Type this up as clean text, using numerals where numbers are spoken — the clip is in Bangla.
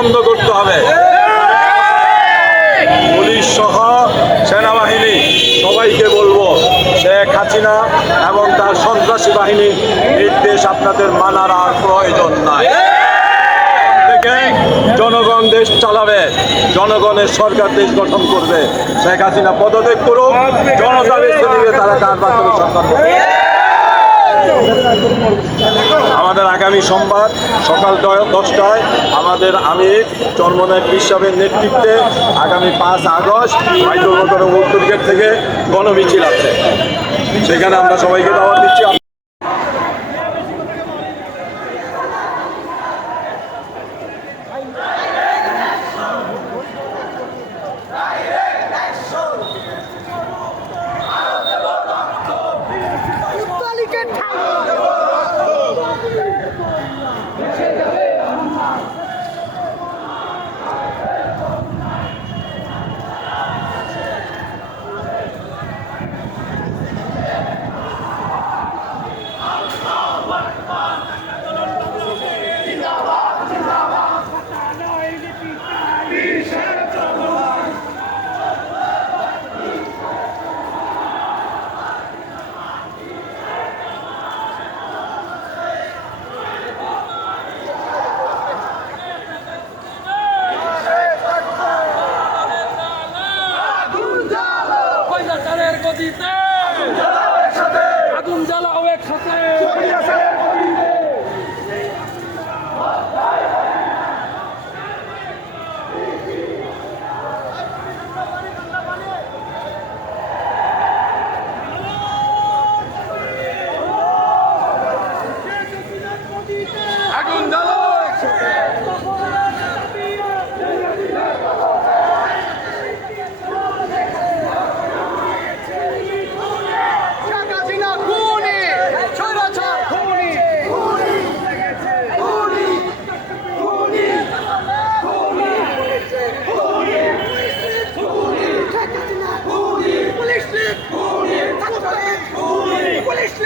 বন্ধ করতে হবে। পুলিশ সহ সেনাবাহিনী সবাইকে বলবো, শেখ হাসিনা এবং তার সন্ত্রাসী বাহিনীর নির্দেশ আপনাদের মানার আর প্রয়োজন নাই। জনগণ দেশ চালাবে, জনগণের সরকার দেশ গঠন করবে। শেখ হাসিনা পদত্যাগ করুক, জনতা বেছে নিবে তারা কার মাধ্যমে সরকার করবে। আমাদের আগামী সোমবার সকাল 10টায় আমাদের আমির চরমনায় পীর সাহেবের নেতৃত্বে আগামী 5 আগস্ট বাইতুল মোকাররম উত্তর গেট থেকে গণমিছিল আছে, সেখানে আমরা সবাইকে দাওয়াত দিচ্ছি। আগুন জ্বালাও একসাথে, আগুন জ্বালাও একসাথে। Police,